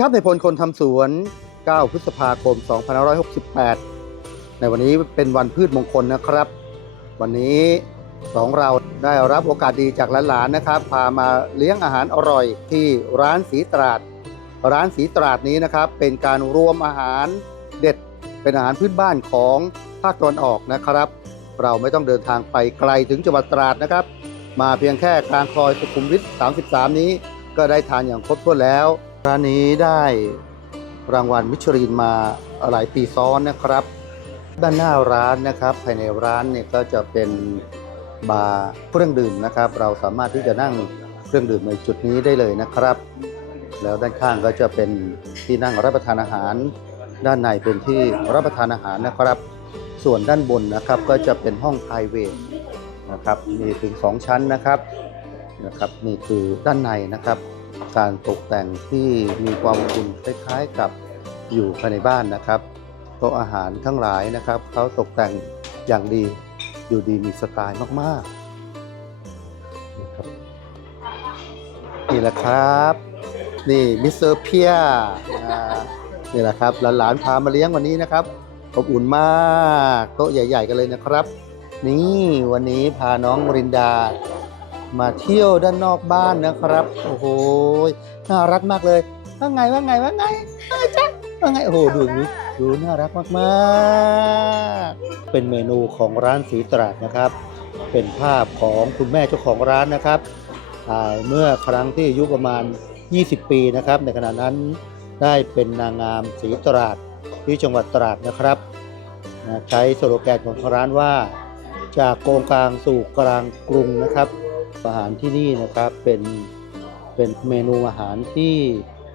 ครับในพลคนทำสวน 9 พฤษภาคม 2568 ในวันนี้เป็นวันพืชมงคลนะครับ วันนี้สองเราได้รับโอกาสดีจากหลานๆนะครับ พามาเลี้ยงอาหารอร่อยที่ร้านสีตราด ร้านสีตราดนี้นะครับ เป็นการรวมอาหารเด็ดเป็นอาหารพื้นบ้านของภาคตะวันออกนะครับ เราไม่ต้องเดินทางไปไกลถึงจังหวัดตราดนะครับ มาเพียงแค่กลางซอยสุขุมวิท 33 นี้ ก็ได้ทานอย่างครบถ้วนแล้ว ร้านนี้ได้รางวัลมิชลินมาหลายปีซ้อนนะครับ ด้านหน้าร้านนะครับ ภายในร้านเนี่ยก็จะเป็นบาร์เครื่องดื่มนะครับ เราสามารถที่จะนั่งเครื่องดื่มในจุดนี้ได้เลยนะครับ แล้วด้านข้างก็จะเป็นที่นั่งรับประทานอาหาร ด้านในเป็นที่รับประทานอาหารนะครับ ส่วนด้านบนนะครับก็จะเป็นห้อง p r i v a t นะครับมีถึง 2 ชั้นนะครับนะครับนี่คือด้านในนะครับ การตกแต่งที่มีความอบอุ่นคล้ายๆกับอยู่ภายในบ้านนะครับโต๊ะอาหารทั้งหลายนะครับเขาตกแต่งอย่างดีอยู่ดีมีสไตล์มากๆนะครับนี่แหละครับ นี่มิสเตอร์เพียนี่แหละครับหลานๆพามาเลี้ยงวันนี้นะครับอบอุ่นมาก โต๊ะใหญ่ ๆ กันเลยนะครับ นี่วันนี้พาน้องมรินดา มาเที่ยวด้านนอกบ้านนะครับ โอ้โหน่ารักมากเลยว่าไงว่าไงว่าไงว่าไงจ๊ะว่าไงโอ้โหดูนี้ดูน่ารักมากๆ เป็นเมนูของร้านสีตราดนะครับ เป็นภาพของคุณแม่เจ้าของร้านนะครับถ่ายเมื่อครั้งที่อายุประมาณ 20 ปีนะครับ ในขณะนั้นได้เป็นนางงามสีตราดที่จังหวัดตราดนะครับใช้สโลแกนของทางร้านว่า จากโกงกลางสู่กลางกรุงนะครับ อาหารที่นี่นะครับเป็นเป็นเมนูอาหารที่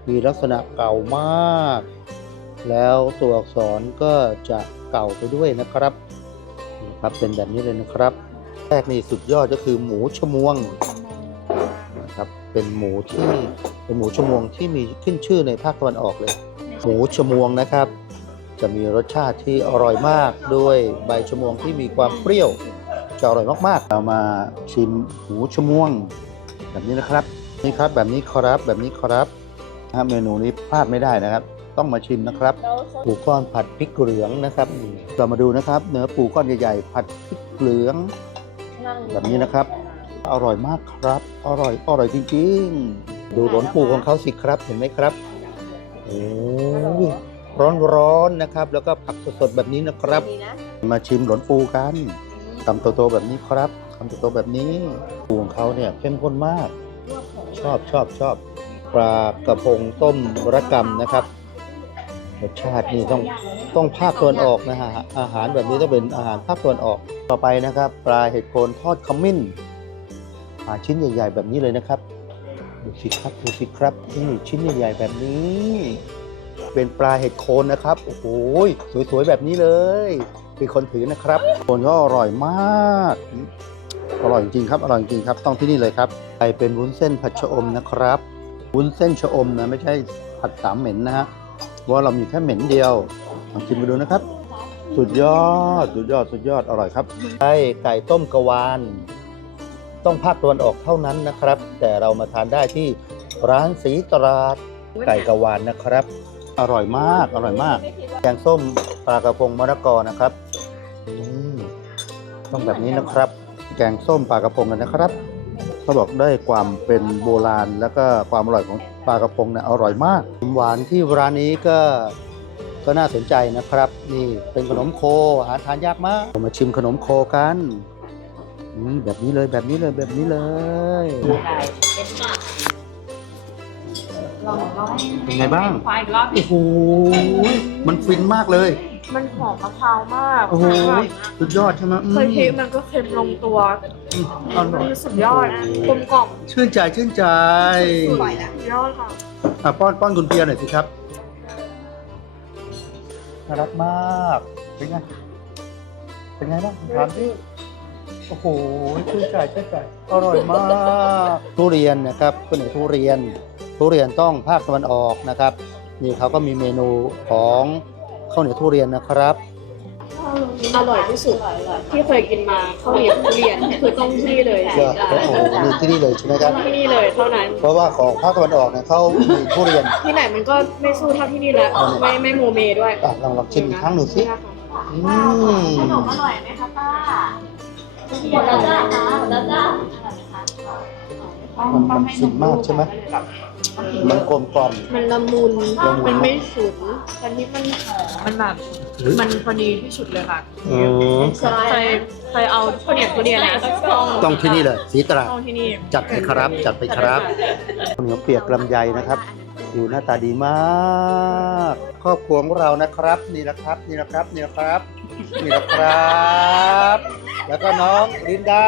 มีลักษณะเก่ามาก แล้วตัวอักษรก็จะเก่าไปด้วยนะครับนะครับเป็นแบบนี้เลยนะครับ แรกนี่สุดยอดก็คือหมูชมวงนะครับเป็นหมูที่เป็นหมูชมวงที่มีขึ้นชื่อในภาคตะวันออกเลย หมูชมวงนะครับ จะมีรสชาติที่อร่อยมากด้วยใบชมวงที่มีความเปรี้ยว จะอร่อยมากๆ เรามาชิมหมูชมวง แบบนี้นะครับ นี่ครับแบบนี้ครับแบบนี้ครับนะฮะเมนูนี้พลาดไม่ได้นะครับ ต้องมาชิมนะครับ ปูก้อนผัดพริกเหลืองนะครับนี่เรามาดูนะครับ เนื้อปูก้อนใหญ่ๆผัดพริกเหลือง แบบนี้นะครับ อร่อยมากครับ อร่อยอร่อยจริงๆ ดูหลนปูของเขาสิครับเห็นไหมครับโอ้ยร้อนๆนะครับ แล้วก็ผักสดๆแบบนี้นะครับ มาชิมหลนปูกัน คำโตๆแบบนี้ครับคำโตๆแบบนี้ปูของเขาเนี่ยเข้มข้นมาก ชอบชอบชอบปลากระพงต้มระกำนะครับรสชาตินี่ต้องต้องภาคตะวันออกนะฮะอาหารแบบนี้ต้องเป็นอาหารภาคตะวันออกต่อไปนะครับ ปลาเห็ดโคนทอดขมิ้นหาชิ้นใหญ่ ๆ แบบนี้เลยนะครับดูสิครับดูสิครับนี่ชิ้นใหญ่ๆแบบนี้ เป็นปลาเห็ดโคนนะครับโอ้โหสวยๆแบบนี้เลย เป็นคนถือนะครับโคนก็อร่อยมาก อร่อยจริงครับ อร่อยจริงครับ ต้องที่นี่เลยครับไปเป็นวุ้นเส้นผัดชะอมนะครับ วุ้นเส้นชะอมนะไม่ใช่ผัดสามเหม็นนะฮะเพราะว่าเรามีแค่เหม็นเดียวลองชิมไปดูนะครับ สุดยอด สุดยอด สุดยอด อร่อยครับไก่ไก่ต้มกะวาน ต้องภาคตะวันออกเท่านั้นนะครับ แต่เรามาทานได้ที่ร้านสีตราดไก่กะวานนะครับ อร่อยมาก อร่อยมาก แกงส้มปลากระพงมะละกอนะครับ อืมต้องแบบนี้นะครับ แกงส้มปลากระพงกันนะครับเขาบอกได้ความเป็นโบราณ แล้วก็ความอร่อยของปลากระพงเนี่ยอร่อยมากขนมหวานที่ร้านนี้ก็ก็น่าสนใจนะครับ นี่เป็นขนมโคหาทานยากมากเรามาชิมขนมโคกันนี่แบบนี้เลยแบบนี้เลยแบบนี้เลยลองลองเป็นไงบ้างควายอีกรอบโอ้โหมันฟินมากเลย มันหอมมะพร้าวมากโอ้โหอร่อยสุดยอดใช่ไหมอืมเคยเทมันก็เค็มลงตัวอืมอร่อยมันสุดยอดกลมกล่อมชื่นใจชื่นใจสุดยอดค่ะ อะป้อนป้อนคุณเพียหน่อยสิครับน่ารักมากเป็นไงเป็นไงบ้างถามที่โอ้โหชื่นใจชื่นใจอร่อยมากทุเรียนนะครับข้าวเหนียวทุเรียน ทุเรียนต้องภาคตะวันออกนะครับ นี่เขาก็มีเมนูของ ข้าวเหนียวทุเรียนนะครับออร่อยที่สุดที่เคยกินมาข้าวเหนียวทุเรียนคือต้องที่นี่เลยเลือกโอ้โหนี่ที่นี่เลยใช่ไหมครับที่นี่เลยเท่านั้น เพราะว่าของภาคตะวันออกเนี่ยเขามีทุเรียนที่ไหนมันก็ไม่สู้เท่าที่นี่แล้วไม่ไม่โมเมด้วยอะลองลองชิมอีกครั้งหนึ่งสินี่นะคะอืมขนมอร่อยไหมคะป้าหมดแล้วจ้าคะหมดแล้วจ้า มันมันสุดมากใช่ไหมมันกลมกล่อมมันละมุนละมุนมันไม่ฉุนแต่ที่มันมันแบบมันพอดีที่สุดเลยค่ะอืมใครใครเอาข้าวเหนียวทุเรียนนะต้องต้องที่นี่เลยสีตราดต้องที่นี่จัดไปครับ จัดไปครับข้าวเหนียวเปียกลำไยนะครับดูหน้าตาดีมากครอบครัวของเรานะครับ นี่นะครับ นี่นะครับ นี่นะครับ นี่นะครับ แล้วก็น้องลินดา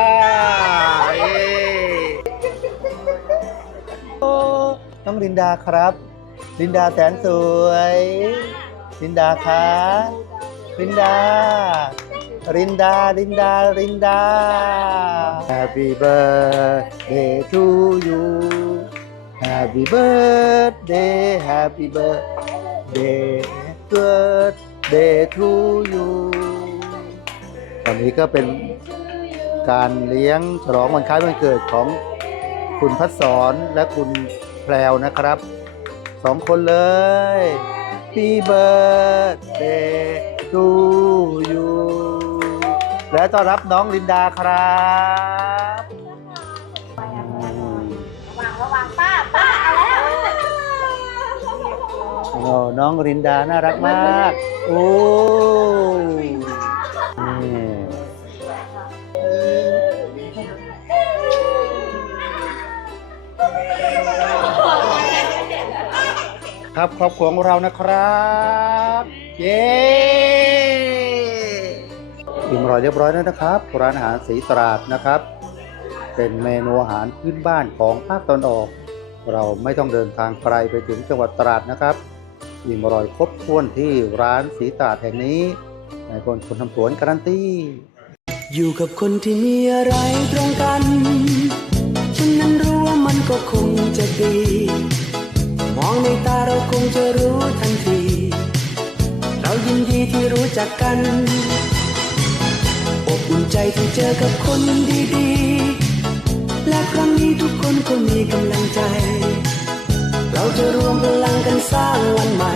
เย้โอ้ น้องลินดาครับ ลินดาแสนสวย ลินดาคะลินดารินดารินดารินดา Happy birthday to you Happy birthday Happy birthday birthday to you วันนี้ก็เป็นการเลี้ยงฉลองวันคล้ายวันเกิดของ คุณพัฒสอนและคุณแพรวนะครับสองคนเลย Happy birthday to you และต้อนรับน้องลินดาครับอืมวางระวังป้าป้าเอาแล้วโอ้น้องลินดาน่ารักมาก โอ้ ครับครอบครัวของเรานะครับ เย้อิ่มอร่อยเรียบร้อยแล้วนะครับ ร้านอาหารสีตราดนะครับ เป็นเมนูอาหารพื้นบ้านของภาคตะวันออก เราไม่ต้องเดินทางไกลไปถึงจังหวัดตราดนะครับอิ่มอร่อยครบถ้วนที่ร้านสีตราดแห่งนี้นายพลคนทำสวนการันตีอยู่กับคนที่มีอะไรตรงกัน็คงจะดี มองในตาเราคงจะรู้ทันที เรายินดีที่รู้จักกันอบอุ่นใจที่เจอกับคนดีๆ และครั้งนี้ทุกคนก็มีกำลังใจ เราจะรวมพลังกันสร้างวันใหม่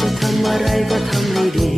จะทำอะไรก็ทำให้ดี